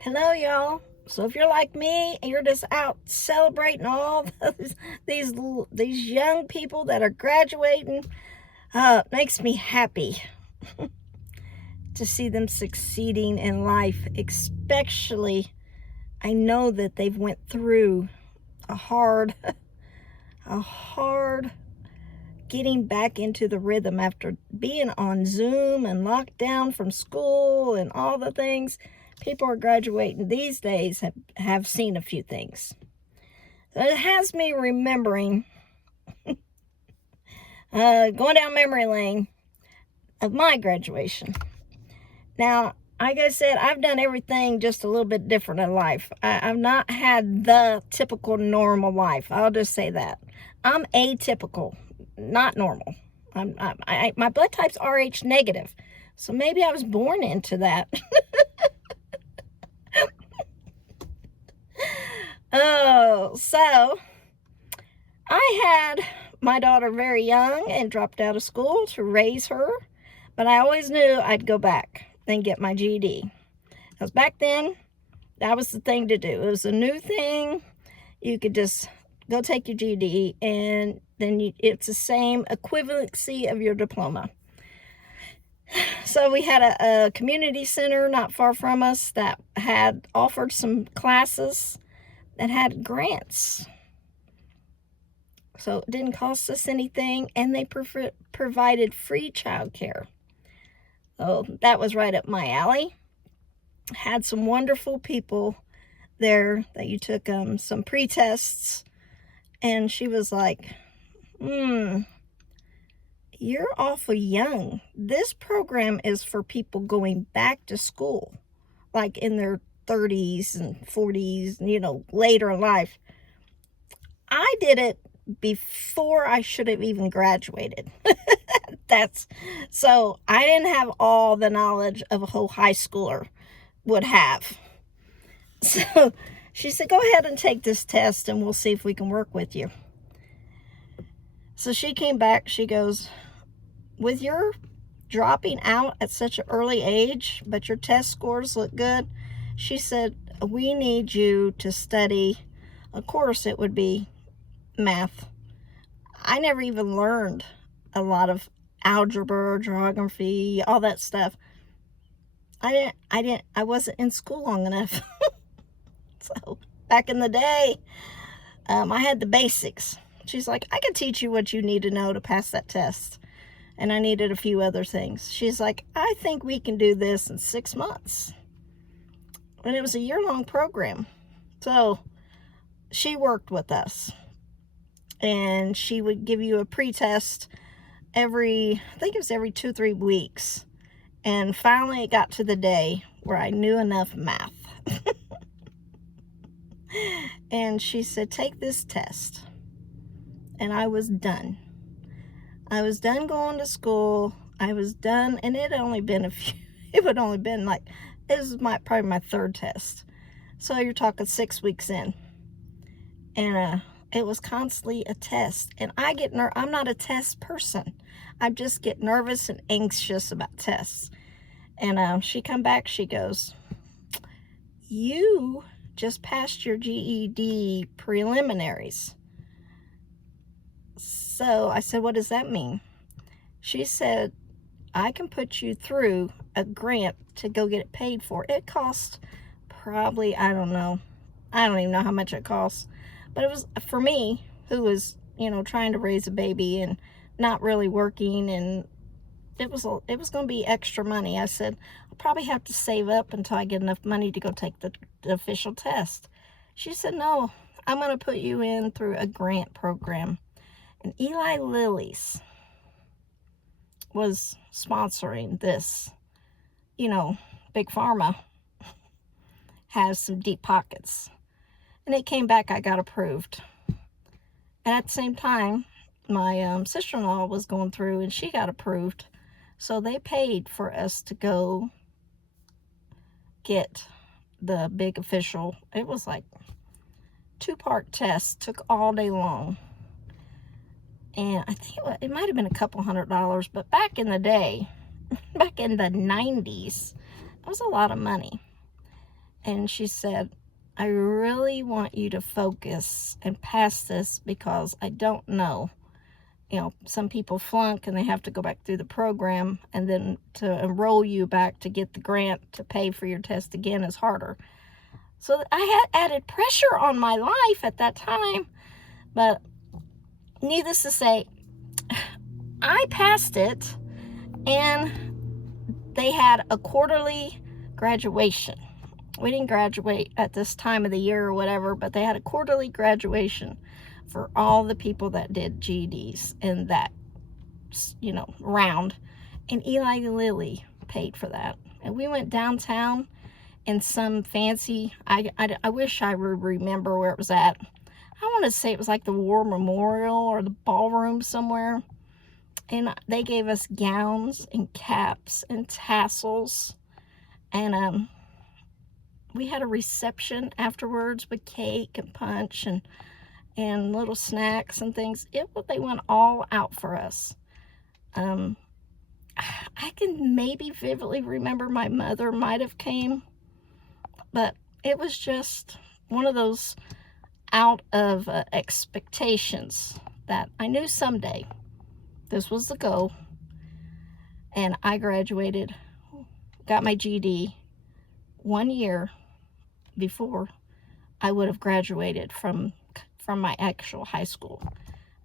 Hello, y'all. So if you're like me and you're just out celebrating all these young people that are graduating, it makes me happy to see them succeeding in life. Especially, I know that they've went through a hard, a hard getting back into the rhythm after being on Zoom and locked down from school and all the things. People are graduating these days have seen a few things. So it has me remembering, going down memory lane of my graduation. Now, like I said, I've done everything just a little bit different in life. I've not had the typical normal life. I'll just say that. I'm atypical, not normal. My blood type's Rh negative, so maybe I was born into that. So I had my daughter very young and dropped out of school to raise her, but I always knew I'd go back and get my GED. Because back then, that was the thing to do. It was a new thing. You could just go take your GED, and then it's the same equivalency of your diploma. So we had a community center not far from us that had offered some classes that had grants. So it didn't cost us anything, and they provided free childcare. So that was right up my alley. Had some wonderful people there that you took some pre-tests, and she was like, you're awful young. This program is for people going back to school, like in their 30s and 40s, later in life. I did it before I should have even graduated. So I didn't have all the knowledge of a whole high schooler would have. So she said, go ahead and take this test and we'll see if we can work with you. So she came back, she goes, with your dropping out at such an early age, but your test scores look good, she said, we need you to study. Of course, it would be math. I never even learned a lot of algebra, geography, all that stuff. I wasn't in school long enough. So back in the day, I had the basics. She's like, I can teach you what you need to know to pass that test. And I needed a few other things. She's like, I think we can do this in 6 months. And it was a year-long program. So she worked with us. And she would give you a pre-test I think it was every 2-3 weeks. And finally it got to the day where I knew enough math. And she said, take this test. And I was done. I was done going to school. I was done, and it had only been it would only been like, this is probably my third test. So you're talking 6 weeks in. And it was constantly a test. And I'm not a test person. I just get nervous and anxious about tests. And she come back, she goes, you just passed your GED preliminaries. So I said, what does that mean? She said, I can put you through a grant to go get it paid for. It cost probably, I don't even know how much it costs. But it was, for me, who was, trying to raise a baby and not really working, and it was going to be extra money. I said, I'll probably have to save up until I get enough money to go take the official test. She said, no, I'm going to put you in through a grant program. And Eli Lilly's was sponsoring this. Big Pharma has some deep pockets. And it came back, I got approved. And at the same time, my sister-in-law was going through and she got approved. So they paid for us to go get the big official. It was like 2-part test, took all day long. And I think it might have been a couple $100, but back in the day, back in the 90s, it was a lot of money. And she said, I really want you to focus and pass this because I don't know. You know, some people flunk and they have to go back through the program, and then to enroll you back to get the grant to pay for your test again is harder. So I had added pressure on my life at that time. But needless to say, I passed it, and they had a quarterly graduation. We didn't graduate at this time of the year or whatever, but they had a quarterly graduation for all the people that did GEDs in that, you know, round. And Eli Lilly paid for that. And we went downtown in some fancy, I wish I would remember where it was at. I want to say it was like the War Memorial or the ballroom somewhere. And they gave us gowns and caps and tassels. And we had a reception afterwards with cake and punch and little snacks and things. They went all out for us. I can maybe vividly remember my mother might have came, but it was just one of those out of expectations that I knew someday this was the goal. And I graduated, got my GED 1 year before I would have graduated from my actual high school.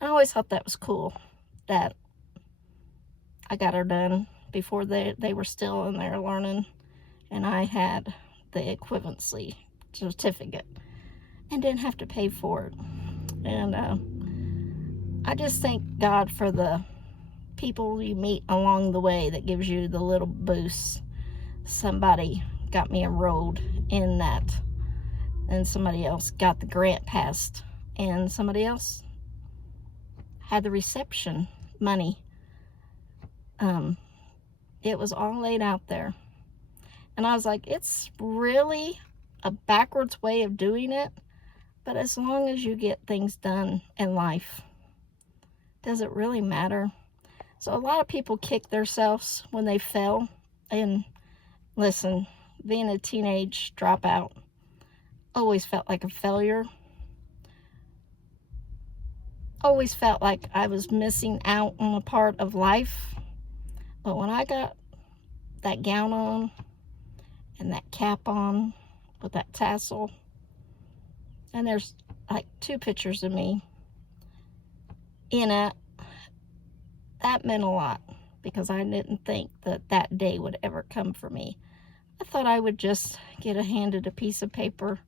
I always thought that was cool, that I got her done before they were still in there learning, and I had the equivalency certificate and didn't have to pay for it. And I just thank God for the people you meet along the way that gives you the little boost. Somebody got me enrolled in that, and somebody else got the grant passed, and somebody else had the reception money. It was all laid out there. And I was like, it's really a backwards way of doing it, but as long as you get things done in life, does it really matter? So a lot of people kick themselves when they fail. And listen, being a teenage dropout, always felt like a failure. Always felt like I was missing out on a part of life. But when I got that gown on and that cap on with that tassel, and there's like 2 pictures of me in it, that meant a lot, because I didn't think that that day would ever come for me. I thought I would just get handed a piece of paper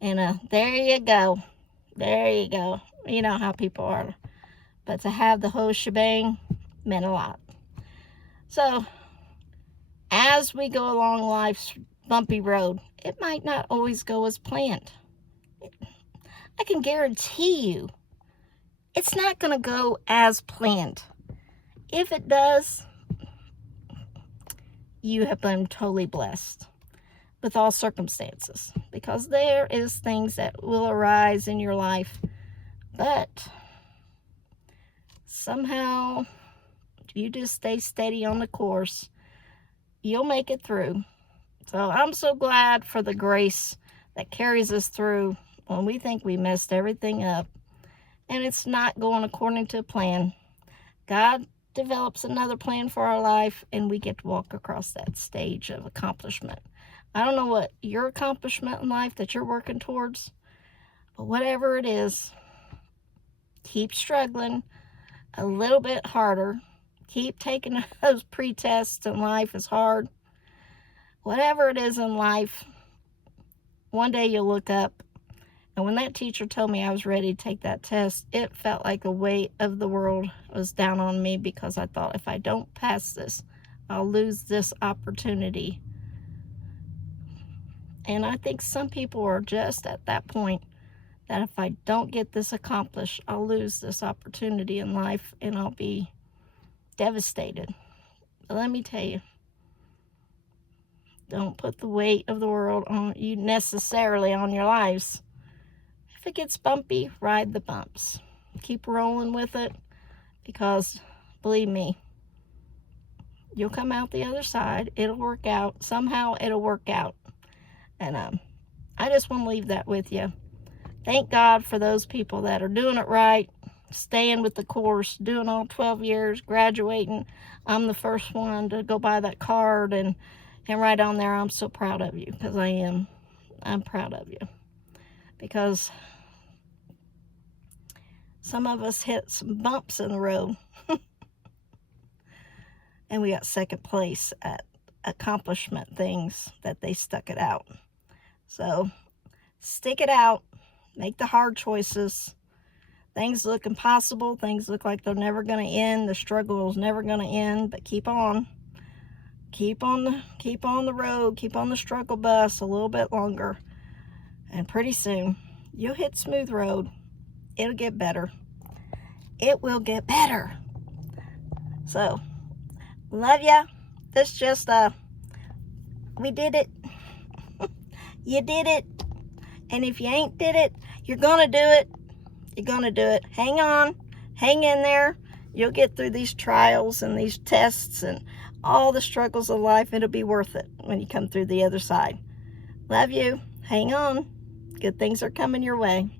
and there you go, there you go. You know how people are. But to have the whole shebang meant a lot. So as we go along life's bumpy road, it might not always go as planned. I can guarantee you it's not going to go as planned. If it does, you have been totally blessed with all circumstances, because there is things that will arise in your life, but somehow you just stay steady on the course, you'll make it through. So I'm so glad for the grace that carries us through when we think we messed everything up and it's not going according to plan. God develops another plan for our life, and we get to walk across that stage of accomplishment. I don't know what your accomplishment in life that you're working towards, but whatever it is, keep struggling a little bit harder. Keep taking those pre-tests in life. Is hard. Whatever it is in life, one day you'll look up, and when that teacher told me I was ready to take that test, it felt like the weight of the world was down on me, because I thought, if I don't pass this, I'll lose this opportunity. And I think some people are just at that point, that if I don't get this accomplished, I'll lose this opportunity in life and I'll be devastated. But let me tell you, don't put the weight of the world on you necessarily on your lives. If it gets bumpy, ride the bumps. Keep rolling with it, because believe me, you'll come out the other side. It'll work out. Somehow it'll work out. And I just want to leave that with you. Thank God for those people that are doing it right, staying with the course, doing all 12 years, graduating. I'm the first one to go buy that card, and right on there, I'm so proud of you, because I am. I'm proud of you. Because some of us hit some bumps in the road. And we got second place at accomplishment things that they stuck it out. So stick it out. Make the hard choices. Things look impossible. Things look like they're never going to end. The struggle is never going to end. But keep on. Keep on the road. Keep on the struggle bus a little bit longer. And pretty soon, you'll hit smooth road. It'll get better. It will get better. So, love ya. This just, we did it. You did it. And if you ain't did it, you're going to do it. You're going to do it. Hang on. Hang in there. You'll get through these trials and these tests and all the struggles of life. It'll be worth it when you come through the other side. Love you. Hang on. Good things are coming your way.